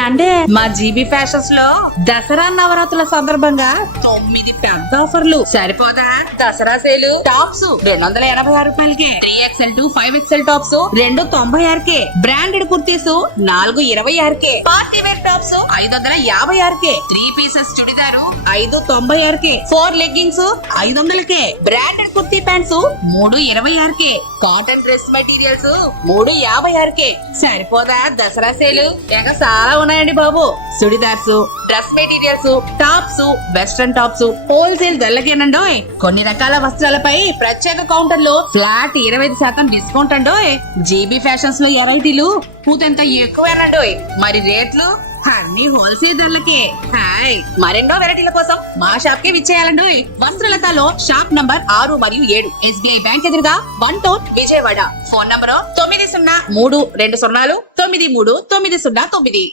అంటే మా GB fashions లో దసరా నవరాత్రుల సందర్భంగా 9 పెద్ద ఆఫర్లు సరిపోదా? దసరా సేలు టాప్స్ 286 రూపాయలకే, 3XL టు 5XL టాప్స్ 296కే, బ్రాండెడ్ కుర్తీస్ 426కే, పార్టీ వేర్ టాప్స్ 556కే, 3 పీసెస్ చుడిదారు 596కే, 4 లెగ్గింగ్స్ 500కే, బ్రాండెడ్ కుర్తీ ప్యాంట్స్ 326కే, కాటన్ డ్రెస్ మెటీరియల్స్ 356కే. సరిపోదా దసరా సేలు? చాలా ఉన్నాయండి బాబు. Churidars, dress materials, tops, western tops wholesale ధరలకేనండోయ్. కొన్ని రకాల వస్త్రాలపై ప్రత్యేక కౌంటర్లో ఫ్లాట్ 25% డిస్కౌంట్ అండోయ్. జీబీ ఫ్యాషన్స్ లో ఎరైటీలు పూతెంత ఎక్కువేనండోయ్. మరి రేట్లు అన్ని హోల్సేల్ ధరలకే. హాయ్, మరెన్నో వెరైటీల కోసం మా షాప్ కి విచ్చేయాలండోయ్. వస్త్రలతలో షాప్ నంబర్ 6 మరియు 7, SBI బ్యాంక్ ఎదురుగా, 1 టౌన్, విజయవాడ. Phone number 9032093909.